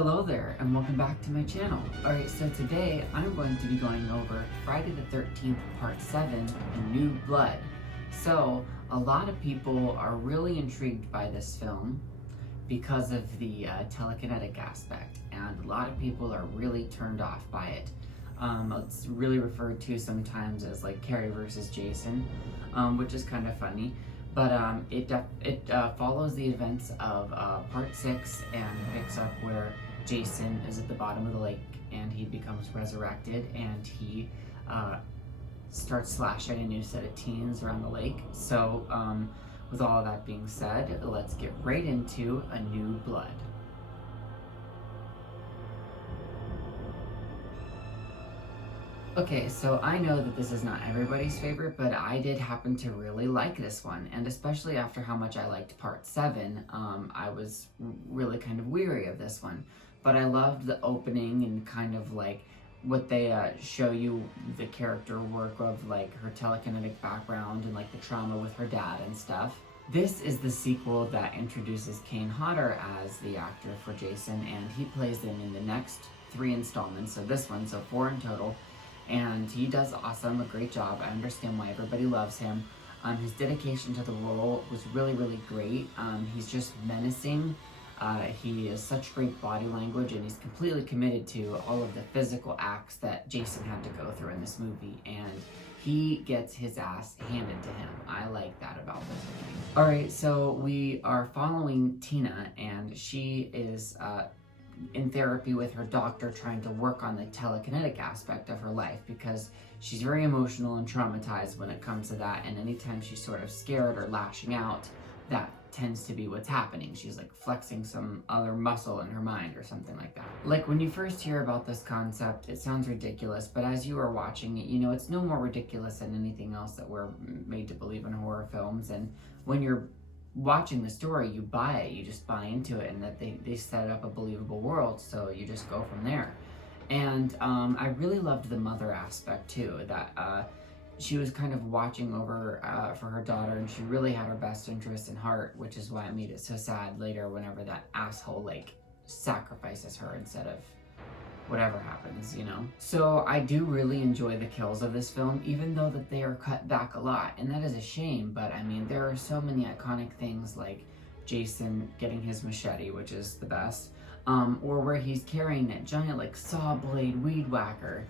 Hello there, and welcome back to my channel. Alright, so today I'm going to be going over Friday the 13th Part 7, New Blood. So, a lot of people are really intrigued by this film because of the telekinetic aspect, and a lot of people are really turned off by it. It's really referred to sometimes as like Carrie versus Jason, which is kind of funny. But it follows the events of Part 6 and picks up where Jason is at the bottom of the lake and he becomes resurrected and he starts slashing a new set of teens around the lake. So with all of that being said, let's get right into A New Blood. Okay, so I know that this is not everybody's favorite, but I did happen to really like this one, and especially after how much I liked Part 7, I was really kind of weary of this one. But I loved the opening and kind of like what they show you the character work of like her telekinetic background and like the trauma with her dad and stuff. This is the sequel that introduces Kane Hodder as the actor for Jason, and he plays him in the next 3 installments, so this one, so 4 in total. And he does awesome, a great job. I understand why everybody loves him. His dedication to the role was really, really great. He's just menacing. He has such great body language, and he's completely committed to all of the physical acts that Jason had to go through in this movie, and he gets his ass handed to him. I like that about this movie. Alright, so we are following Tina, and she is in therapy with her doctor trying to work on the telekinetic aspect of her life because she's very emotional and traumatized when it comes to that, and anytime she's sort of scared or lashing out, that tends to be what's happening. She's like flexing some other muscle in her mind or something like that. Like when you first hear about this concept, it sounds ridiculous, but as you are watching it, you know it's no more ridiculous than anything else that we're made to believe in horror films. And when you're watching the story, you buy it, you just buy into it, and that they set up a believable world, so you just go from there. And I really loved the mother aspect too, that she was kind of watching over for her daughter, and she really had her best interest in heart, which is why it made it so sad later whenever that asshole like sacrifices her instead of whatever happens, you know? So I do really enjoy the kills of this film, even though that they are cut back a lot, and that is a shame, but I mean, there are so many iconic things like Jason getting his machete, which is the best, or where he's carrying that giant like saw blade weed whacker.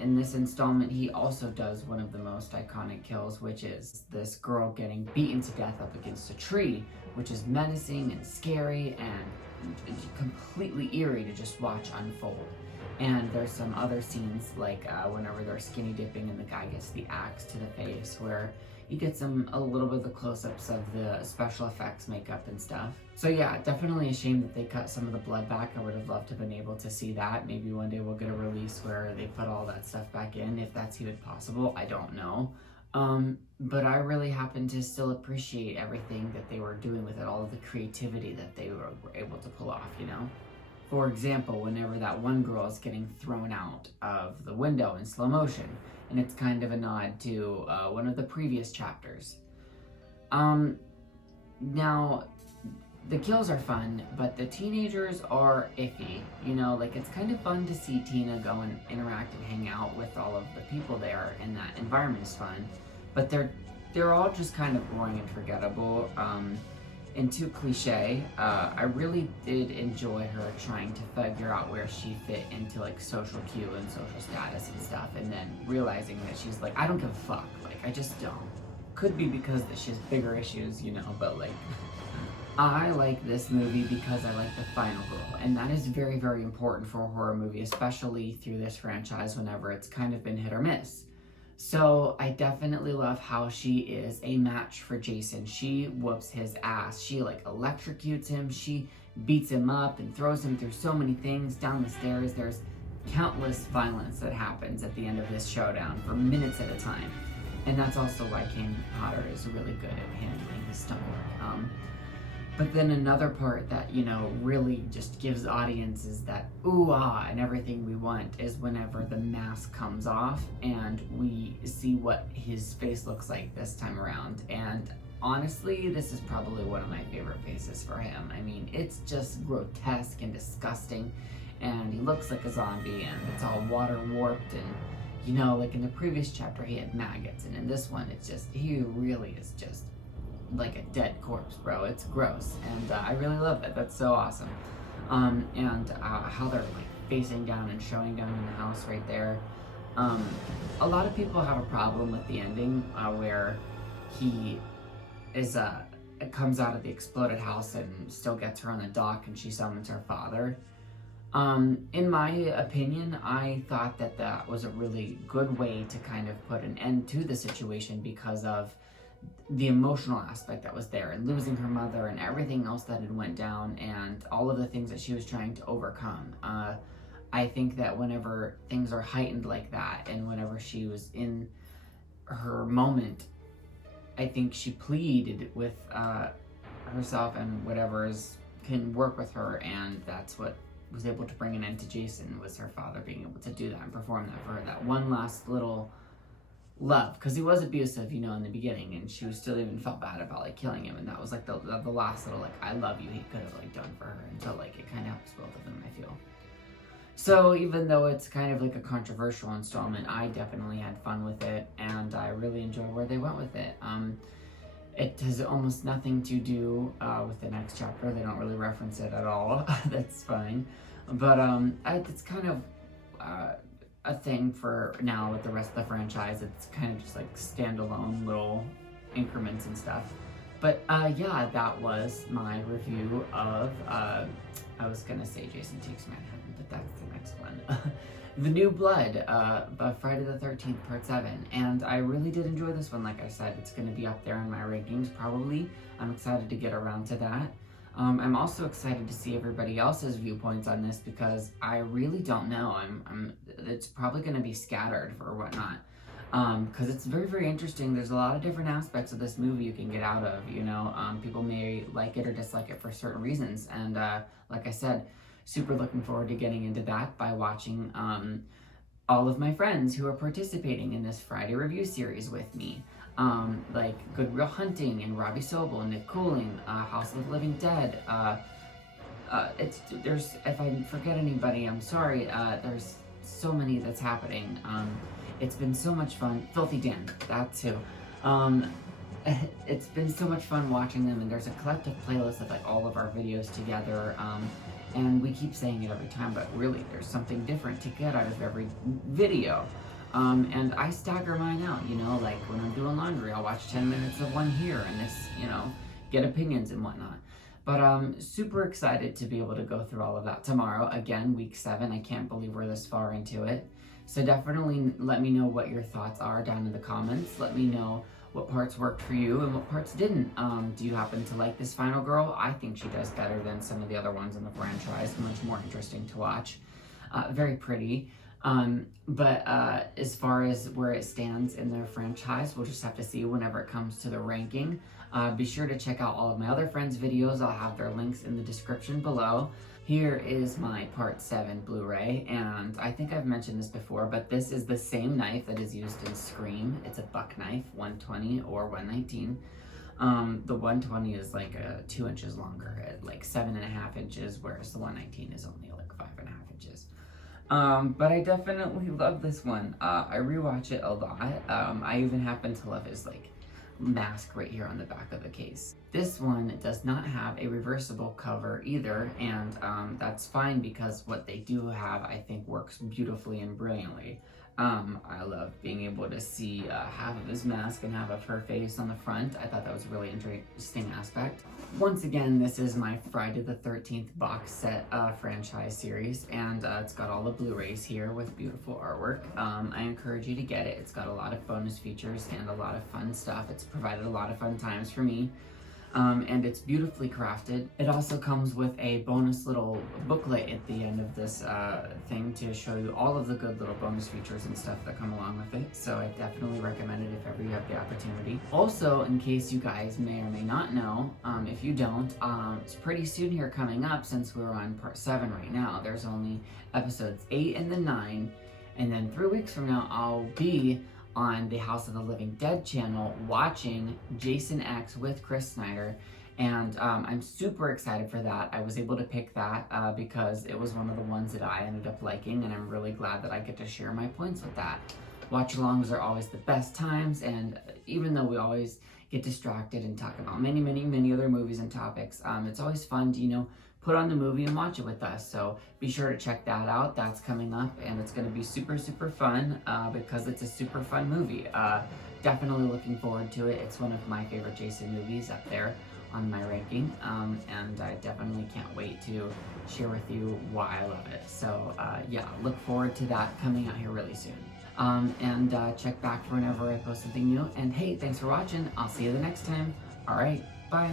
In this installment, he also does one of the most iconic kills, which is this girl getting beaten to death up against a tree, which is menacing and scary and completely eerie to just watch unfold. And there's some other scenes like whenever they're skinny dipping and the guy gets the axe to the face, where you get a little bit of the close-ups of the special effects makeup and stuff. So yeah, definitely a shame that they cut some of the blood back. I would have loved to have been able to see that. Maybe one day we'll get a release where they put all that stuff back in, if that's even possible. I don't know. But I really happen to still appreciate everything that they were doing with it, all of the creativity that they were able to pull off, you know? For example, whenever that one girl is getting thrown out of the window in slow motion, and it's kind of a nod to one of the previous chapters. Now, the kills are fun, but the teenagers are iffy. You know, like it's kind of fun to see Tina go and interact and hang out with all of the people there, and that environment is fun. But they're all just kind of boring and forgettable, and too cliche. I really did enjoy her trying to figure out where she fit into like social cue and social status and stuff, and then realizing that she's like, I don't give a fuck, like I just don't. Could be because that she has bigger issues, you know, but like I like this movie because I like the final girl, and that is very, very important for a horror movie, especially through this franchise whenever it's kind of been hit or miss. So I definitely love how she is a match for Jason. She whoops his ass. She like electrocutes him. She beats him up and throws him through so many things down the stairs. There's countless violence that happens at the end of this showdown for minutes at a time. And that's also why Kane Hodder is really good at handling his stunt work. But then another part that, you know, really just gives audiences that ooh ah and everything we want is whenever the mask comes off and we see what his face looks like this time around. And honestly, this is probably one of my favorite faces for him. I mean, it's just grotesque and disgusting, and he looks like a zombie, and it's all water warped, and you know, like in the previous chapter he had maggots, and in this one it's just, he really is just like a dead corpse, bro. It's gross, and I really love it. That's so awesome. And how they're like facing down and showing down in the house right there. A lot of people have a problem with the ending where he is comes out of the exploded house and still gets her on the dock, and she summons her father. In my opinion, I thought that that was a really good way to kind of put an end to the situation because of the emotional aspect that was there, and losing her mother and everything else that had went down and all of the things that she was trying to overcome. I think that whenever things are heightened like that, and whenever she was in her moment, I think she pleaded with herself and whatever's can work with her, and that's what was able to bring an end to Jason, was her father being able to do that and perform that for her, that one last little love, because he was abusive, you know, in the beginning, and she was still even felt bad about like killing him, and that was like the last little like I love you he could have like done for her, until like it kind of helps both of them, I feel. So even though it's kind of like a controversial installment, I definitely had fun with it, and I really enjoy where they went with it. It has almost nothing to do with the next chapter. They don't really reference it at all. That's fine. But it's kind of a thing for now with the rest of the franchise. It's kind of just like standalone little increments and stuff. But yeah, that was my review of, I was gonna say Jason Takes Manhattan, but that's the next one. The New Blood, by Friday the 13th, Part 7. And I really did enjoy this one. Like I said, it's going to be up there in my rankings, probably. I'm excited to get around to that. I'm also excited to see everybody else's viewpoints on this, because I really don't know. It's probably going to be scattered or whatnot. Because it's very, very interesting. There's a lot of different aspects of this movie you can get out of, you know. People may like it or dislike it for certain reasons. And like I said, super looking forward to getting into that by watching all of my friends who are participating in this Friday review series with me. Like Good Will Hunting and Robbie Sobel, Nick Cooling, House of the Living Dead. If I forget anybody, I'm sorry. There's so many that's happening. It's been so much fun. Filthy Dan, that too. It's been so much fun watching them, and there's a collective playlist of like all of our videos together. And we keep saying it every time, but really there's something different to get out of every video. And I stagger mine out, you know, like when I'm doing laundry, I'll watch 10 minutes of one here and this, you know, get opinions and whatnot. But I'm super excited to be able to go through all of that tomorrow. Again, week 7, I can't believe we're this far into it. So definitely let me know what your thoughts are down in the comments. Let me know what parts worked for you and what parts didn't. Do you happen to like this final girl? I think she does better than some of the other ones in the franchise. Much more interesting to watch. Very pretty. But as far as where it stands in the franchise, we'll just have to see whenever it comes to the ranking. Be sure to check out all of my other friends' videos. I'll have their links in the description below. Here is my Part 7 Blu-ray, and I think I've mentioned this before, but this is the same knife that is used in Scream. It's a buck knife, 120 or 119. The 120 is like 2 inches longer, at like 7.5 inches, whereas the 119 is only like 5.5 inches. But I definitely love this one. I rewatch it a lot. I even happen to love his like mask right here on the back of the case. This one does not have a reversible cover either, and that's fine, because what they do have I think works beautifully and brilliantly. I love being able to see half of his mask and half of her face on the front. I thought that was a really interesting aspect. Once again, this is my Friday the 13th box set franchise series, and it's got all the Blu-rays here with beautiful artwork. I encourage you to get it. It's got a lot of bonus features and a lot of fun stuff. It's provided a lot of fun times for me. And it's beautifully crafted. It also comes with a bonus little booklet at the end of this thing to show you all of the good little bonus features and stuff that come along with it. So I definitely recommend it if ever you have the opportunity. Also, in case you guys may or may not know, if you don't, it's pretty soon here coming up, since we're on Part 7 right now. There's only episodes 8 and then 9, and then 3 weeks from now I'll be on the House of the Living Dead channel watching Jason X with Chris Snyder. And I'm super excited for that. I was able to pick that because it was one of the ones that I ended up liking, and I'm really glad that I get to share my points with that. Watch-alongs are always the best times, and even though we always get distracted and talk about many other movies and topics, it's always fun to, put on the movie and watch it with us. So be sure to check that out. That's coming up, and it's going to be super fun because it's a super fun movie. Definitely looking forward to it. It's one of my favorite Jason movies up there on my ranking, and I definitely can't wait to share with you why I love it. So yeah, look forward to that coming out here really soon. And check back for whenever I post something new. And hey, thanks for watching. I'll see you the next time. All right, bye.